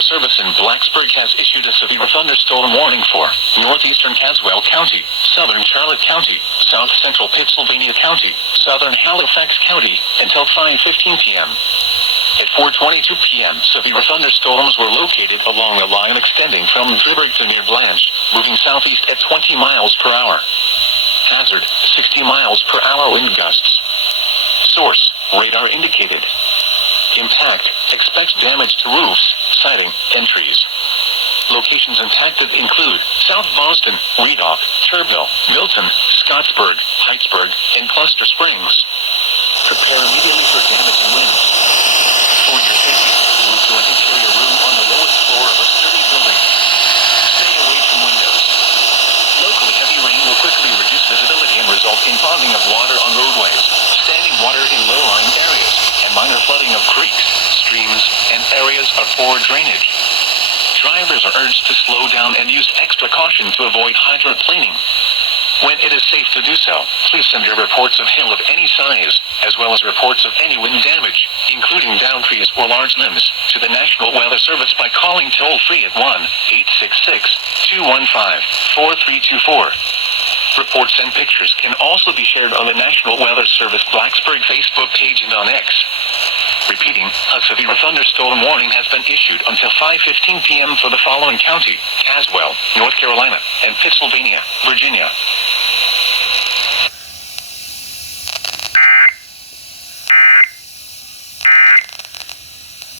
Weather Service in Blacksburg has issued a severe thunderstorm warning for northeastern Caswell County, southern Charlotte County, south central Pittsylvania County, southern Halifax County, until 5:15 p.m. At 4:22 p.m., severe thunderstorms were located along a line extending from Dribbert to near Blanche, moving southeast at 20 miles per hour. Hazard, 60 miles per hour wind gusts. Source, radar indicated. Impact, expects damage to roofs, siding, and trees. Locations impacted include South Boston, Redock, Turbeville, Milton, Scottsburg, Heightsburg, and Cluster Springs. Prepare immediately for damage and winds. For your safety, move to an interior room on the lowest floor of a sturdy building. Stay away from windows. Locally heavy rain will quickly reduce visibility and result in fogging of water on roadways, standing water in low-lying areas, and minor flooding of creeks, streams, and areas of poor drainage. Drivers are urged to slow down and use extra caution to avoid hydroplaning. When it is safe to do so, please send your reports of hail of any size, as well as reports of any wind damage, including downed trees or large limbs, to the National Weather Service by calling toll-free at 1-866-215-4324. Reports and pictures can also be shared on the National Weather Service Blacksburg Facebook page and on X. Repeating, a severe thunderstorm warning has been issued until 5:15 p.m. for the following county: Caswell, North Carolina, and Pittsylvania, Virginia.